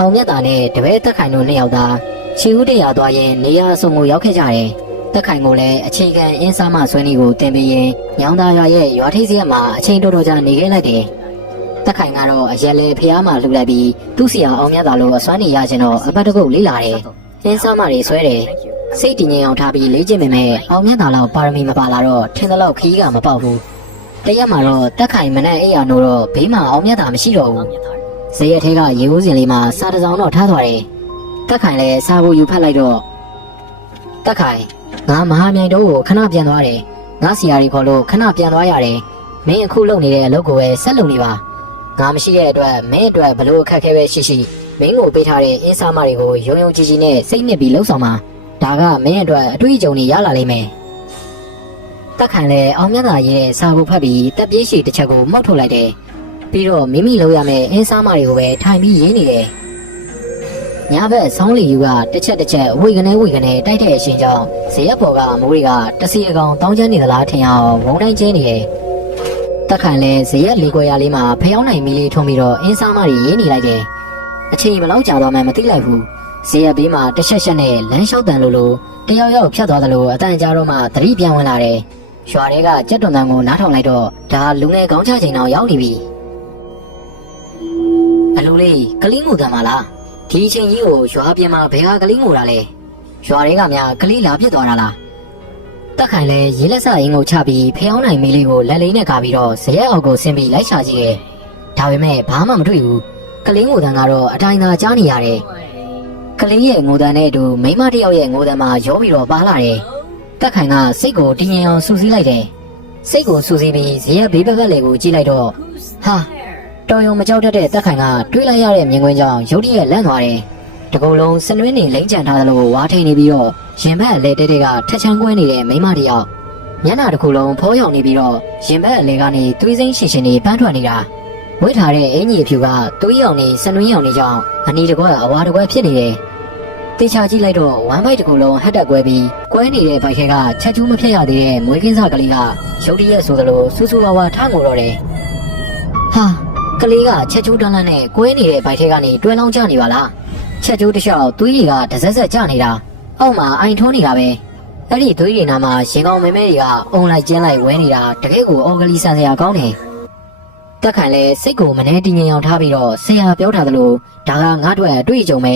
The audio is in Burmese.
အောင်မြတ်တာနဲ့တပည့်တက်ခိုင်တို့နှစ်ယောက်သာခြေဦးတရာသွားရင်နေရာအစုံကိုရောက်ခဲ့ကြတယ်တက်ခိုင်ကိုလည်းအခြေခံအင်းစားမဆွေးနွေးကိုတင်ပြီးရင်ညောင်သားရွာရဲ့ရွာထိပ်စရက်မှာအချိန်တော်တော်ကြာနေခဲ့လိုက်တယ်တက်ခိုင်ကတော့အရက်လေဖျားမှလှူလိုက်ပြီးသူ့ဆရာအောင်မြတ်တာလို့အစွမ်းနေရခြင်းတော့အပတ်တကုတ်လေးလာတယ်အင်းစားမတွေဆွဲတယ်စိတ်တည်ငြိမ်အောင်ထားပြီးလေ့ကျင့်ပေမဲ့အောင်မြတ်တာလောက်ပါရမီမပါလာတော့ထင်သလောက်ခီးကမပေါက်ဘူးတရက်မှာတော့တက်ခိုင်မနဲ့အိယာနိုးတော့ဘေးမှာအောင်မြတ်တာမရှိတော့ဘူးဇေယျထဲကရေဦးစင်လေးမှာစာတစ်စောင်းတော့ထားသွားတယ်တက်ခိုင်လည်းစာကိုယူဖတ်လိုက်တော့တက်ခိုင်ငါမဟာမြိုင်တို့ကိုခဏပြန်သွားတယ်ငါဆရာကြီးခေါ်လို့ခဏပြန်သွားရတယ်မင်းအခုလုပ်နေတဲ့အလုပ်ကိုပဲဆက်လုပ်နေပါငါမရှိတဲ့အတွက်မင်းအတွက်ဘလို့အခက်ခဲပဲရှိရှိမင်းကိုပေးထားတဲ့အင်းစားမတွေကိုယုံယုံကြည်ကြည်နဲ့စိတ်နှစ်ပြီးလှုပ်ဆောင်ပါဒါကမင်းအတွက်အတွေ့အကြုံတွေရလာလိမ့်မယ်တက်ခိုင်လည်းအောင်မြတ်သာရဲ့စာကိုဖတ်ပြီးတက်ပြေးရှိတစ်ချက်ကိုမောက်ထုတ်လိုက်တယ်ပြီးတော့မိမိလုပ်ရမယ့်အင်းစားမတွေကိုပဲထိုင်ပြီးရင်းနေတယ်ညဘက်ဆောင်းလီယူကတစ်ချက်ဝိကနေတိုက်တဲ့အရှင်ကြောင့်ဇေယျပေါ်ကမိုးတွေကတစီအကောင်တောင်းကျမ်းနေသလားထင်အောင်ဝုန်းတိုင်းကျင်းနေတယ်တက်ခိုင်လည်းဇေယျလေးခွဲရလေးမှာဖျောင်းနိုင်မီလေးထုံးပြီးတော့အင်းစားမတွေရင်းနေလိုက်တယ်အချိန်ဘလောက်ကြာသွားမှမသိလိုက်ဘူးဇေယျဘေးမှာတစ်ချက်နဲ့လမ်းလျှောက်တန်လိုတယောက်ဖြတ်သွားသလိုအတန်ကြာတော့မှသတိပြန်ဝင်လာတယ်ရွာတွေကကြက်တွန်တန်ကိုနားထောင်လိုက်တော့ဒါလူငယ်ကောင်းချချိန်တော့ရောက်နေပြီအလိုလေးကလေးငိုတန်ပါလားဒီအချိန်ကြီးကိုရွာပြင်မှာဘယ်ကကလေးငိုတာလဲရွာတွေကများကလေးလာပြစ်သွားတာလားတက်ခိုင်လဲရေလက်စအင်းကိုချပြီးဖျောင်းနိုင်မီလေးကိုလက်လေးနဲ့ကာပြီးတော့ဇရက်အောက်ကိုဆင်းပြီးလိုက်ရှာကြည့်တယ်ဒါပေမဲ့ဘာမှမတွေ့ဘူးကလေးငိုတန်ကတော့အတိုင်းသာကြားနေရတယ်ကလေးရဲ့ငိုတန်နဲ့အတူမိန်းမတစ်ယောက်ရဲ့ငိုတန်မှာရောပြီးတော့ပါလာတယ်တက်ခိုင်ကစိတ်ကိုတင်းငင်အောင်စူးစီးလိုက်တယ်စိတ်ကိုစူးစီးပြီးဇရက်ဘေးဘက်လေးကိုကြည့်လိုက်တော့ဟာတော်ရုံမကြောက်တတ်တဲ့တက်ခိုင်ကတွေးလိုက်ရတဲ့မြင်ကွင်းကြောင့်ရုတ်တရက်လန့်သွားတယ်တကုံလုံးစနွင်းနေလိမ့်ချန်ထားသလိုဝါထိန်နေပြီးတော့ရင်ဘက်အလဲတဲတဲကထက်ချမ်းကွဲနေတဲ့မိန်းမတစ်ယောက်မျက်နှာတစ်ခုလုံးဖောရောက်နေပြီးတော့ရင်ဘက်အလဲကနေသွေးစိမ့်ရှင်ရှင်နေပန်းထွက်နေတာဝိထားတဲ့အင်ကြီးအဖြူကသွေးရောင်နေစနွင်းရောင်နေကြောင့်အနီတကွအဝါတကွဖြစ်နေတယ်တေချာကြည့်လိုက်တော့ဝမ်းပိုက်တစ်ခုလုံးဟက်တက်ကွဲပြီးကွဲနေတဲ့ဘိုက်ခဲကချက်ကျူးမဖြတ်ရသေးတဲ့မွေးကင်းစားကလေးကရုတ်တရက်ဆိုသလိုစူးစူးဝါဝါထားငိုတော့တယ်ဟာကလေးကချက်ကျူးတန်းလန်းနဲ့ကွဲနေတဲ့ဘိုက်ထဲကနေတွဲလောင်းကျနေပါလားချက်ကျိုးတစ်လျှောက်သွေးတွေကတစက်ဆက်ကျနေတာအောက်မှာအိုင်ထုံးနေတာပဲအဲ့ဒီသွေးတွေနာမှာရင်ကောင်းမဲမဲတွေကအုံလိုက်ကျင်းလိုက်ဝဲနေတာတကယ်ကိုအော်ဂလီဆန်စရာကောင်းတယ်တက်ခိုင်လဲစိတ်ကိုမနှဲတင်းငင်အောင်ထားပြီးတော့ဆရာပြောထားသလိုဒါကငါ့အတွက်အတွေ့အကြုံပဲ